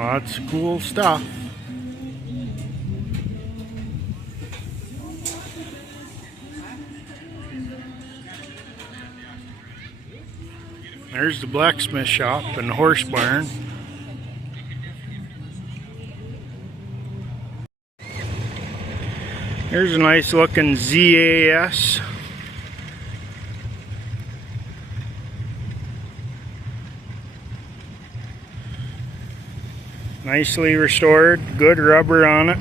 Lots of cool stuff. There's the blacksmith shop and the horse barn. Here's a nice looking ZAS. Nicely restored, good rubber on it.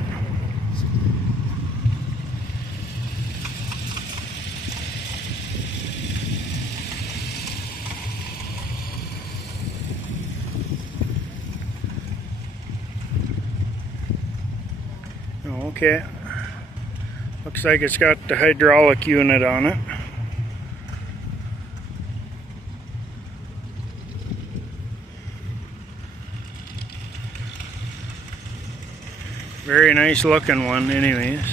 Okay, looks like it's got the hydraulic unit on it. Very nice looking one anyways.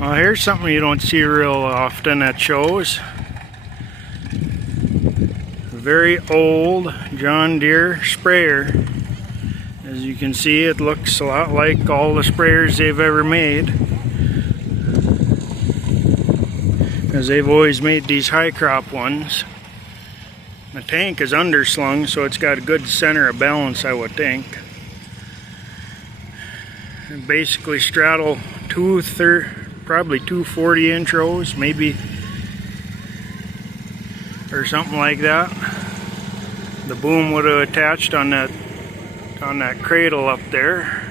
Well, here's something you don't see real often at shows. A very old John Deere sprayer. As you can see, it looks a lot like all the sprayers they've ever made, as they've always made these high crop ones. The tank is underslung, so it's got a good center of balance, I would think. It basically straddle probably two 40-inch rows, maybe, or something like that. The boom would have attached on that cradle up there.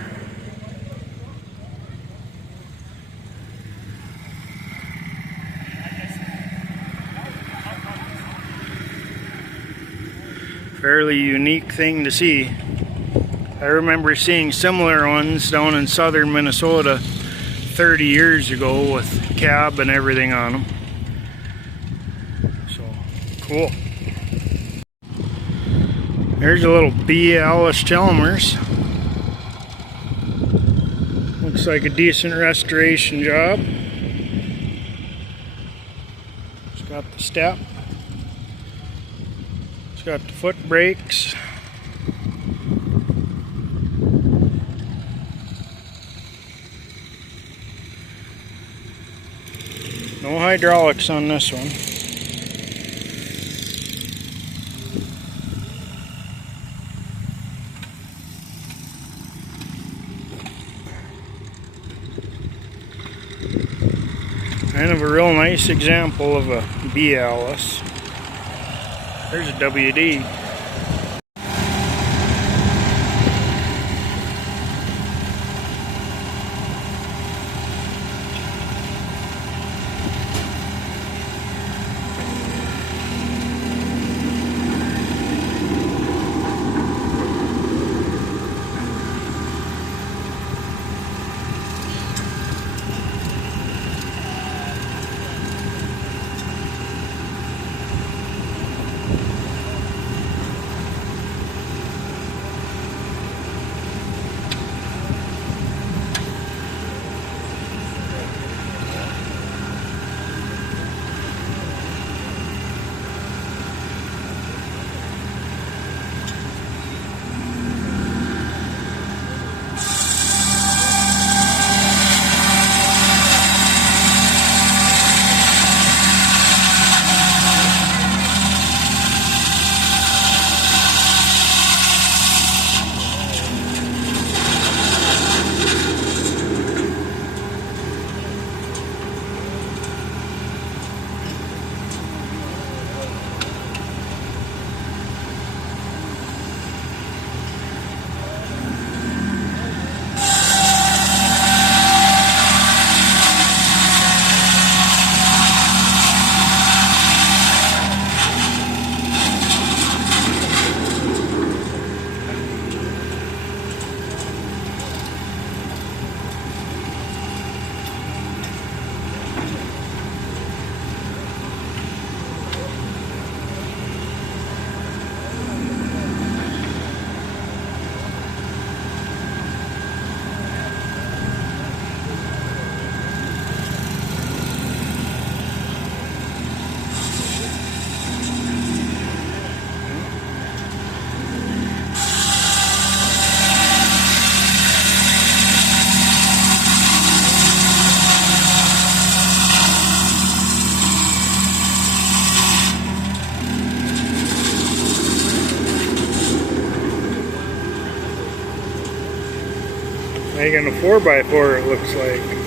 Fairly unique thing to see. I remember seeing similar ones down in southern Minnesota 30 years ago with cab and everything on them. So cool. There's a little B. Alice Chalmers. Looks like a decent restoration job. It's got the step. It's got the foot brakes. No hydraulics on this one. Kind of a real nice example of a B. Alice. There's a WD. Making a 4x4, it looks like.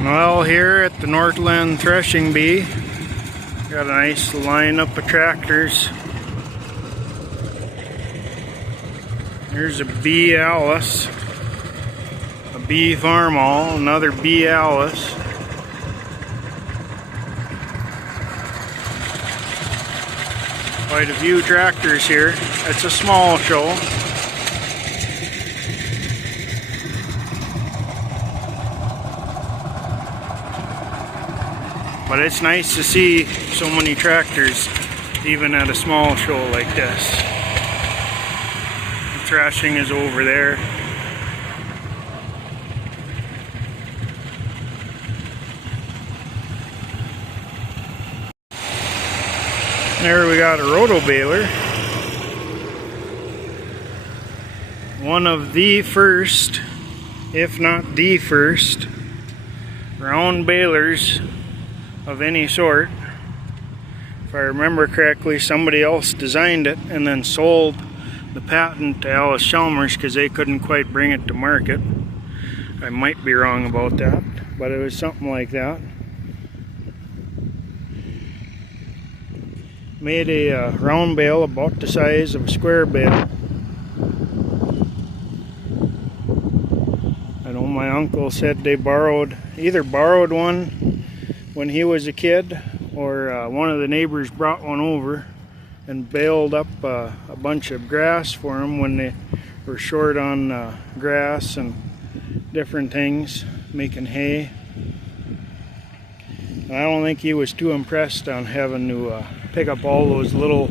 Well, here at the Northland threshing bee, got a nice lineup of tractors. Here's a B Alice, a B Farmall, another B Alice. Quite a few tractors here. It's a small show. But it's nice to see so many tractors even at a small show like this. The threshing is over there. There we got a roto baler. One of the first, if not the first, round balers of any sort. If I remember correctly, somebody else designed it and then sold the patent to Alice Chalmers because they couldn't quite bring it to market. I might be wrong about that, but it was something like that. Made a round bale about the size of a square bale. I know my uncle said they either borrowed one when he was a kid, or one of the neighbors brought one over and baled up a bunch of grass for him when they were short on grass and different things, making hay. And I don't think he was too impressed on having to pick up all those little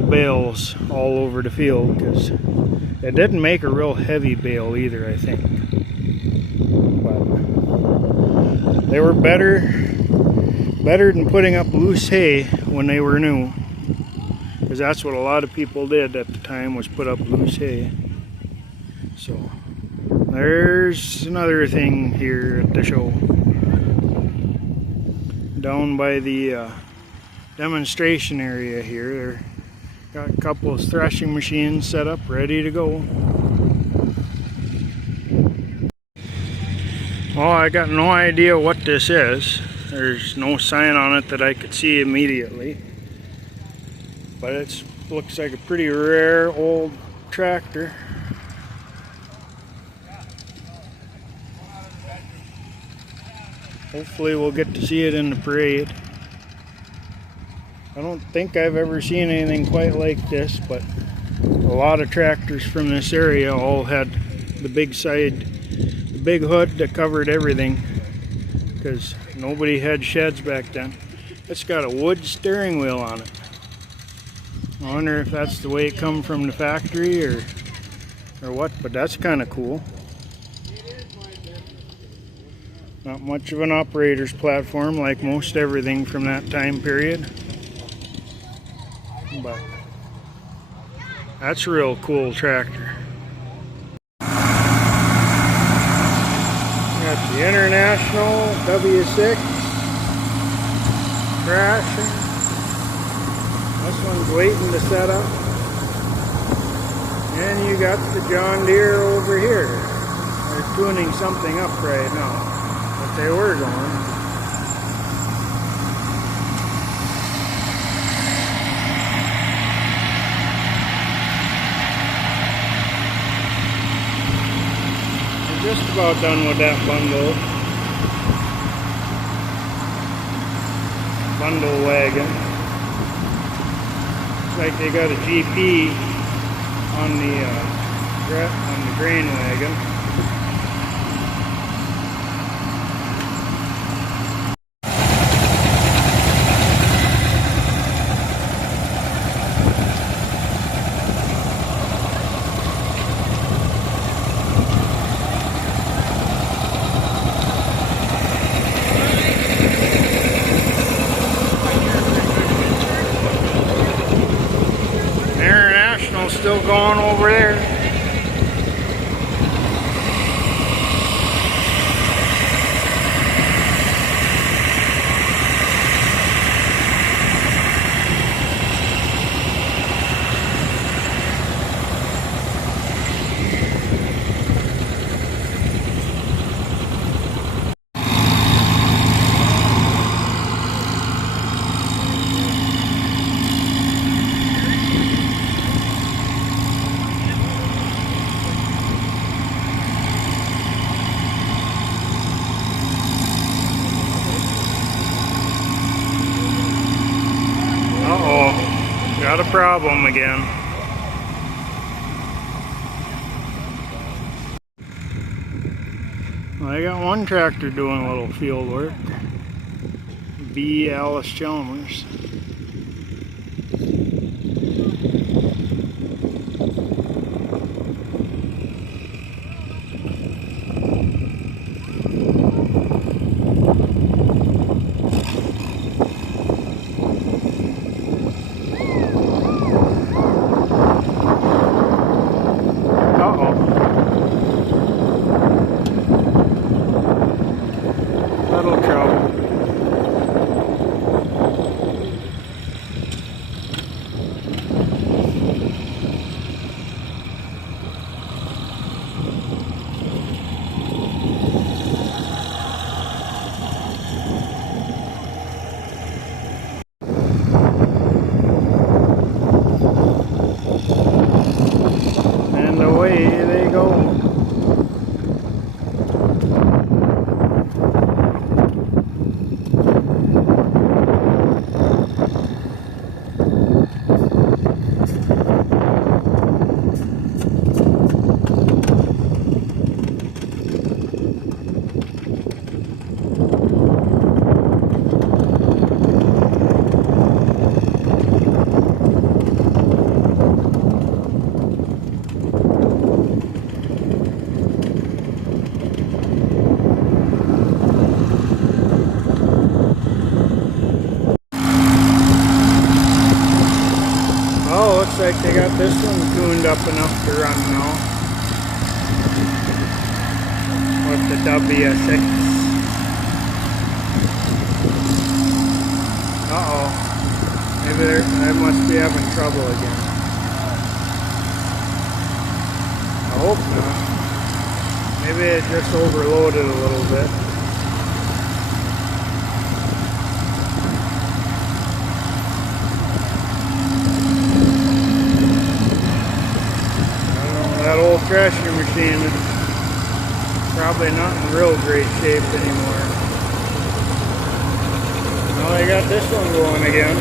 bales all over the field, because it didn't make a real heavy bale either, I think. But they were better than putting up loose hay when they were new, because that's what a lot of people did at the time, was put up loose hay. So there's another thing here at the show. Down by the demonstration area here, they got a couple of threshing machines set up ready to go. Well, I got no idea what this is. There's no sign on it that I could see immediately, but it looks like a pretty rare old tractor. Hopefully we'll get to see it in the parade. I don't think I've ever seen anything quite like this, but a lot of tractors from this area all had the big hood that covered everything, because nobody had sheds back then. It's got a wood steering wheel on it. I wonder if that's the way it come from the factory, or or what, but that's kind of cool. Not much of an operator's platform like most everything from that time period. But that's a real cool tractor. Got the International W6 threshing. This one's waiting to set up. And you got the John Deere over here. They're tuning something up right now. But they were going. We're just about done with that bundle wagon. Looks like they got a GP on the grain wagon. Still going over there. Got a problem again. Well, I got one tractor doing a little field work. B. Alice Chalmers. Little trouble. And away they go. Looks like they got this one tuned up enough to run now. With the W6. Maybe I must be having trouble again. I hope not. Maybe it just overloaded a little bit. That old threshing machine is probably not in real great shape anymore. Well, I got this one going again.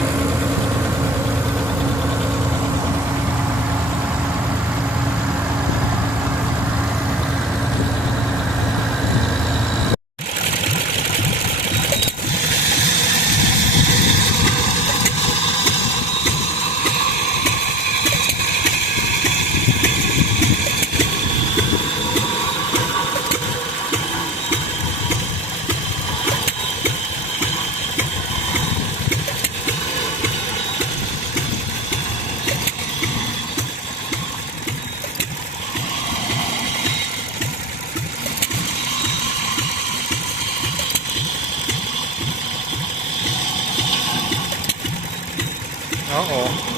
Uh-oh.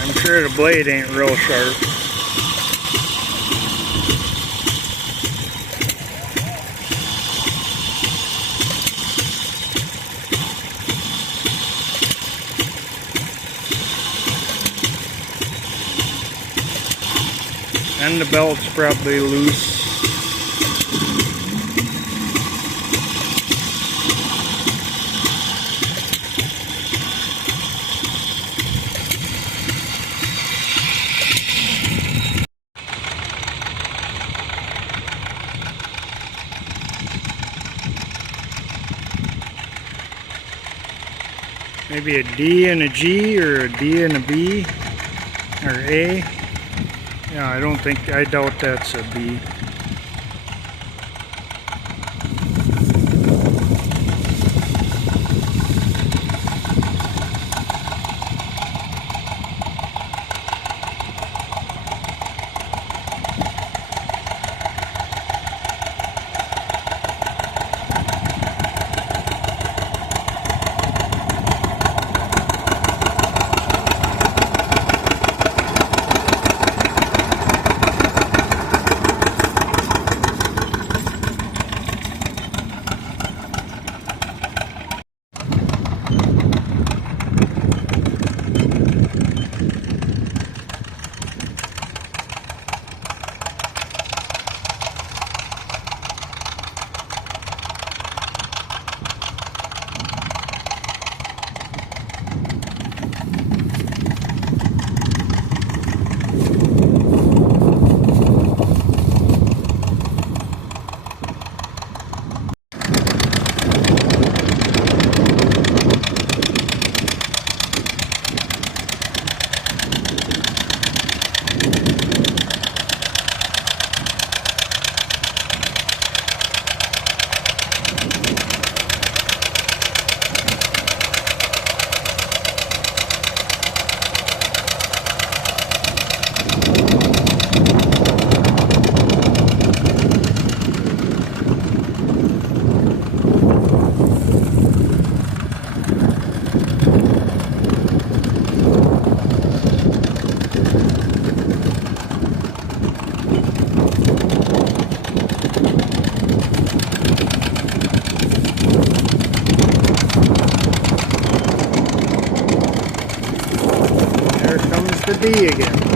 I'm sure the blade ain't real sharp. And the belt's probably loose. Maybe a D and a G, or a D and a B, or A. Yeah, I doubt that's a B. There comes the D again.